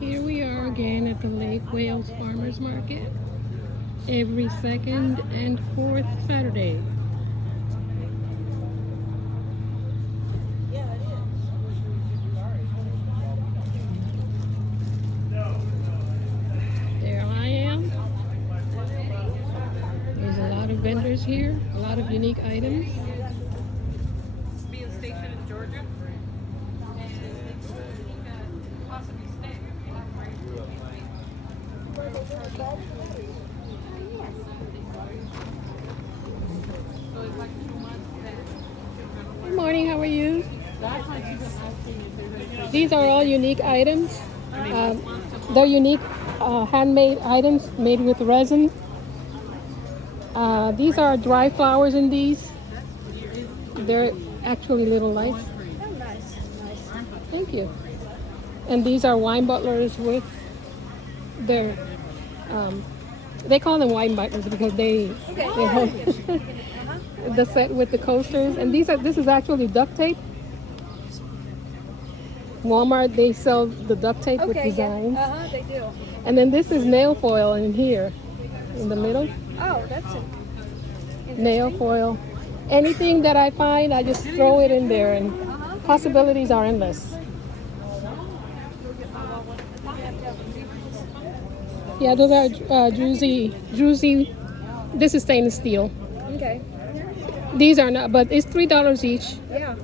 Here we are again at the Lake Wales Farmers Market every second and fourth Saturday. There I am. There's a lot of vendors here, a lot of unique items. Being stationed in Georgia. Good morning, how are you? These are all unique items. They're unique handmade items made with resin. These are dry flowers in these. They're actually little lights. Oh, nice. Thank you. And these are wine butlers with their, they call them wine butlers because they hold the set with the coasters. And this is actually duct tape. Walmart, they sell the duct tape with designs. Yeah. They do. And then this is nail foil in here, in the middle. Oh, that's it. Nail foil. Anything that I find, I just throw it in there, and possibilities are endless. Yeah, those are druzy. This is stainless steel. Okay. These are not, but it's $3 each, Yeah.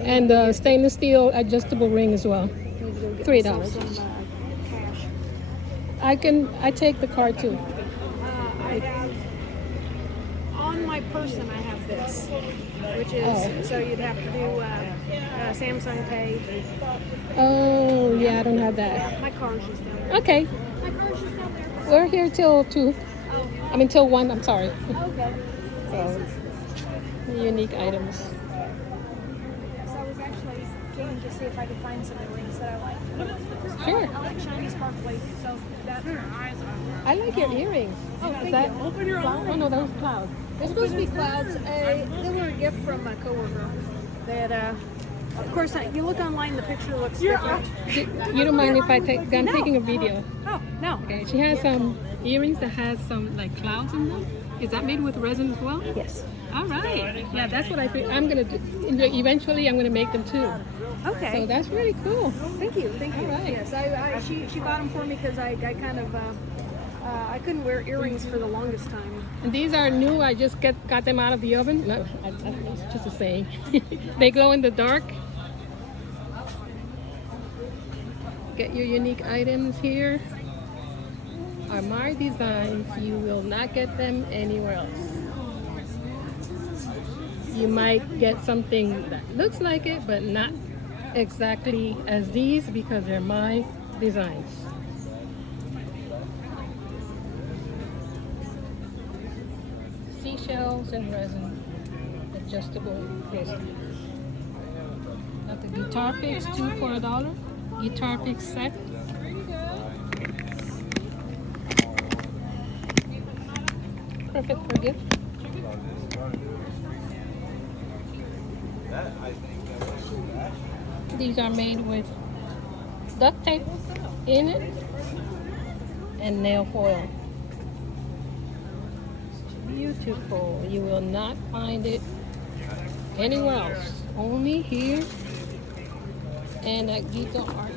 and the stainless steel adjustable ring as well. $3. Cash. I take the card too. I have on my person. I have this, which is so you'd have to do Samsung Pay. Oh yeah, I don't have that. My car's just down there. Okay, My car's just down there. we're here till 2. I mean till 1. I'm sorry. Okay. So unique items. So I was actually keen to see if I could find some rings that I like. Sure. I like shiny, sparkly. So that. I like your earrings. Oh, Is thank that you. Open your cloud? Oh no, that was cloud. They're supposed to be clouds. They were a gift from a coworker. That, of course, you look online, the picture looks different. You don't mind if I take? I'm taking a video. Oh no. Okay. She has some earrings that has some like clouds in them. Is that made with resin as well? Yes. All right. Yeah, that's what I think. I'm gonna do. Eventually, I'm gonna make them too. Okay. So that's really cool. Thank you. Thank you. All right. Yes, she bought them for me because I kind of I couldn't wear earrings for the longest time. And these are new. I just got them out of the oven. No, it's just a saying. They glow in the dark. Get your unique items here. Are my designs. You will not get them anywhere else. You might get something that looks like it, but not exactly as these because they're my designs. Seashells and resin, adjustable coasters. Got the guitar picks, 2 for $1. Guitar pick set. Perfect for gift. These are made with duct tape in it and nail foil. Beautiful. You will not find it anywhere else. Only here and at Gito Art